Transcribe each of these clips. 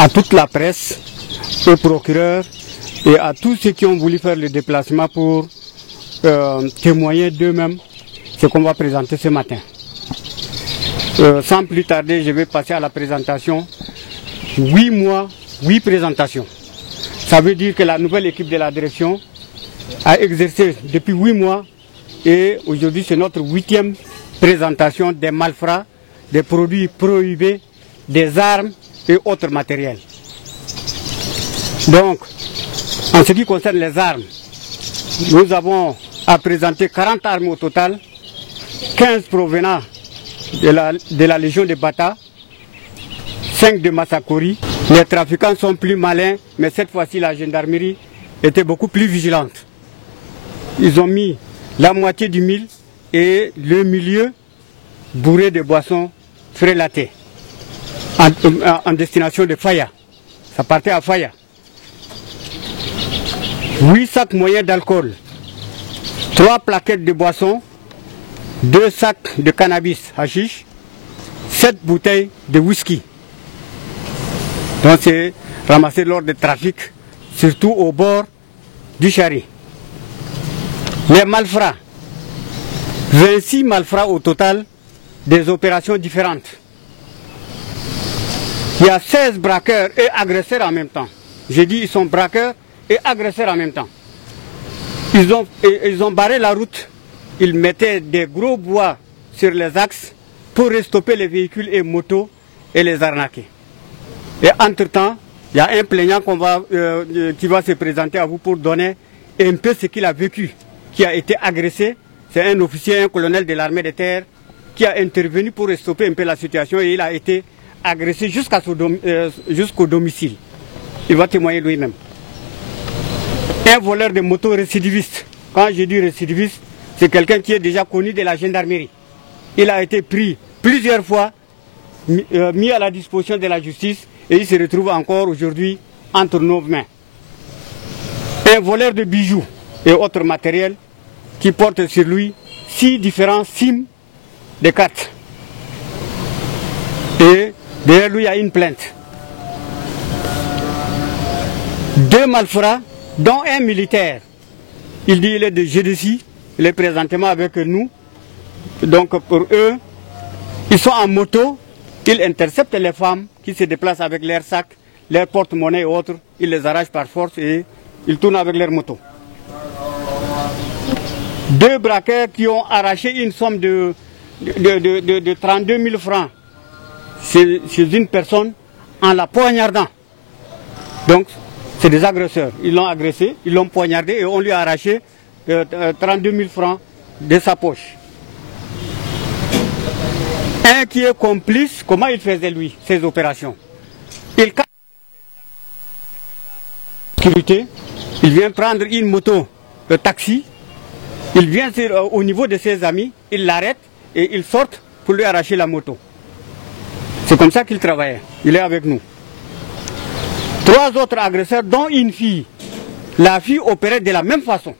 à toute la presse, aux procureurs et à tous ceux qui ont voulu faire le déplacement pour témoigner d'eux-mêmes ce qu'on va présenter ce matin. Sans plus tarder, je vais passer à la présentation. 8 mois, 8 présentations. Ça veut dire que la nouvelle équipe de la direction a exercé depuis 8 mois et aujourd'hui c'est notre 8e présentation des malfrats, des produits prohibés, des armes et autres matériels. Donc, en ce qui concerne les armes, nous avons à présenter 40 armes au total, 15 provenant de la Légion de Bata, 5 de Massakori. Les trafiquants sont plus malins, mais cette fois-ci la gendarmerie était beaucoup plus vigilante. Ils ont mis la moitié du mille et le milieu bourré de boissons frélatées en destination de Faya. Ça partait à Faya. 8 sacs moyens d'alcool, 3 plaquettes de boissons, 2 sacs de cannabis hashish, 7 bouteilles de whisky. Donc c'est ramassé lors des trafics, surtout au bord du Chari. Les malfrats, 26 malfrats au total, des opérations différentes. Il y a 16 braqueurs et agresseurs en même temps. J'ai dit ils sont braqueurs et agresseurs en même temps. Ils ont barré la route, ils mettaient des gros bois sur les axes pour stopper les véhicules et motos et les arnaquer. Et entre-temps, il y a un plaignant qui va se présenter à vous pour donner un peu ce qu'il a vécu, qui a été agressé. C'est un officier, un colonel de l'armée de terre qui a intervenu pour stopper un peu la situation et il a été agressé jusqu'au domicile. Il va témoigner lui-même. Un voleur de moto récidiviste. Quand je dis récidiviste, c'est quelqu'un qui est déjà connu de la gendarmerie. Il a été pris plusieurs fois, mis à la disposition de la justice et il se retrouve encore aujourd'hui entre nos mains. Un voleur de bijoux et autres matériels qui porte sur lui 6 différents SIM de cartes. Et derrière lui, il y a une plainte. 2 malfrats, dont un militaire. Il dit qu'il est de GDC, il est présentement avec nous. Donc pour eux, ils sont en moto, ils interceptent les femmes qui se déplacent avec leurs sacs, leurs porte-monnaie et autres. Ils les arrachent par force et ils tournent avec leur moto. 2 braqueurs qui ont arraché une somme de 32 000 francs chez une personne en la poignardant. Donc, c'est des agresseurs. Ils l'ont agressé, ils l'ont poignardé et on lui a arraché 32 000 francs de sa poche. Un qui est complice, comment il faisait lui, ses opérations? Il vient prendre une moto, le taxi, il vient au niveau de ses amis, il l'arrête et il sort pour lui arracher la moto. C'est comme ça qu'il travaillait, il est avec nous. 3 autres agresseurs, dont une fille. La fille opérait de la même façon.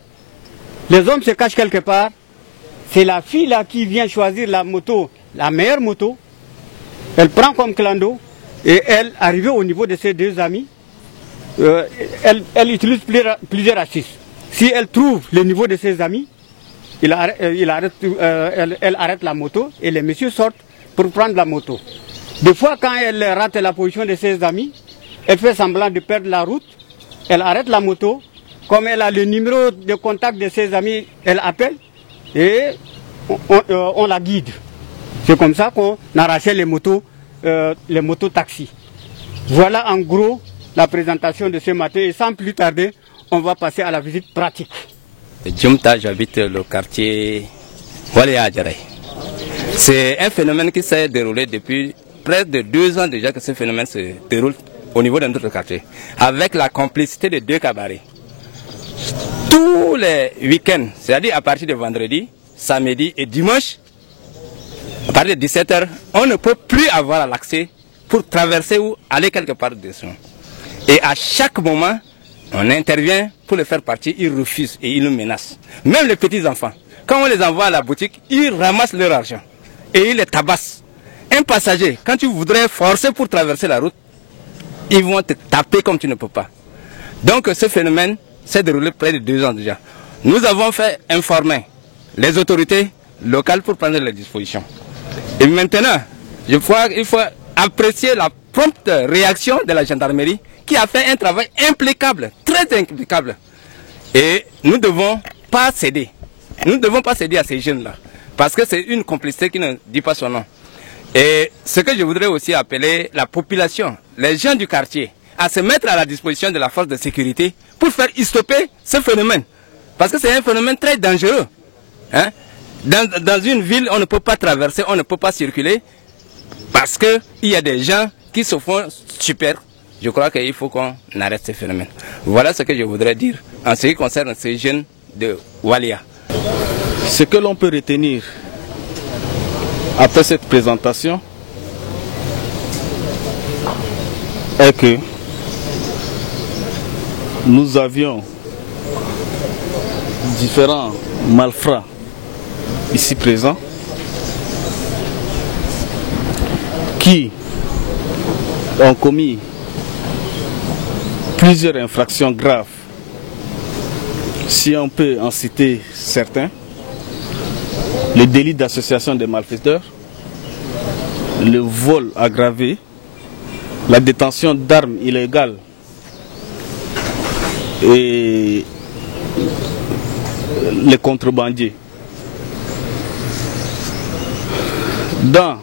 Les hommes se cachent quelque part. C'est la fille là qui vient choisir la moto, la meilleure moto. Elle prend comme clando et elle, arrivée au niveau de ses 2 amis, elle utilise plusieurs astuces. Si elle trouve le niveau de ses amis, elle arrête la moto et les messieurs sortent pour prendre la moto. Des fois, quand elle rate la position de ses amis, elle fait semblant de perdre la route, elle arrête la moto, comme elle a le numéro de contact de ses amis, elle appelle et on la guide. C'est comme ça qu'on arrachait les motos taxis. Voilà en gros la présentation de ce matin et sans plus tarder, on va passer à la visite pratique. Djumta, j'habite le quartier Waliadjare. C'est un phénomène qui s'est déroulé depuis près de 2 ans déjà que ce phénomène se déroule au niveau de notre quartier, avec la complicité de 2 cabarets. Tous les week-ends, c'est-à-dire à partir de vendredi, samedi et dimanche, à partir de 17 h, on ne peut plus avoir l'accès pour traverser ou aller quelque part dessus. Et à chaque moment, on intervient pour les faire partir, ils refusent et ils nous menacent. Même les petits enfants, quand on les envoie à la boutique, ils ramassent leur argent et ils les tabassent. Un passager, quand tu voudrais forcer pour traverser la route, ils vont te taper comme tu ne peux pas. Donc ce phénomène s'est déroulé près de 2 ans déjà. Nous avons fait informer les autorités locales pour prendre les dispositions. Et maintenant, je crois qu'il faut apprécier la prompte réaction de la gendarmerie qui a fait un travail impeccable, très impeccable. Et nous ne devons pas céder. Nous ne devons pas céder à ces jeunes-là. Parce que c'est une complicité qui ne dit pas son nom. Et ce que je voudrais aussi appeler la population, les gens du quartier, à se mettre à la disposition de la force de sécurité pour faire stopper ce phénomène. Parce que c'est un phénomène très dangereux. Hein? Dans une ville, on ne peut pas traverser, on ne peut pas circuler parce qu'il y a des gens qui se font super. Je crois qu'il faut qu'on arrête ce phénomène. Voilà ce que je voudrais dire en ce qui concerne ces jeunes de Walia. Ce que l'on peut retenir après cette présentation est que nous avions différents malfrats ici présents qui ont commis plusieurs infractions graves. Si on peut en citer certains, le délit d'association des malfaiteurs, le vol aggravé, la détention d'armes illégales et les contrebandiers. Dans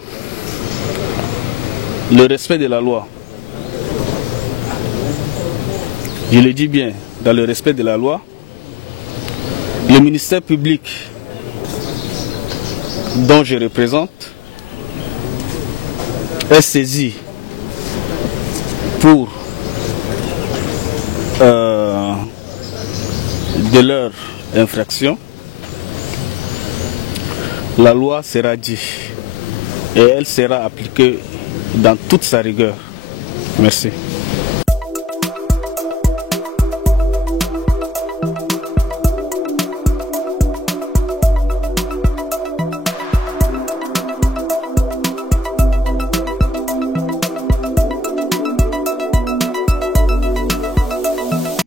le respect de la loi, je le dis bien, dans le respect de la loi, le ministère public dont je représente est saisi pour de leur infraction. La loi sera dite et elle sera appliquée dans toute sa rigueur. Merci.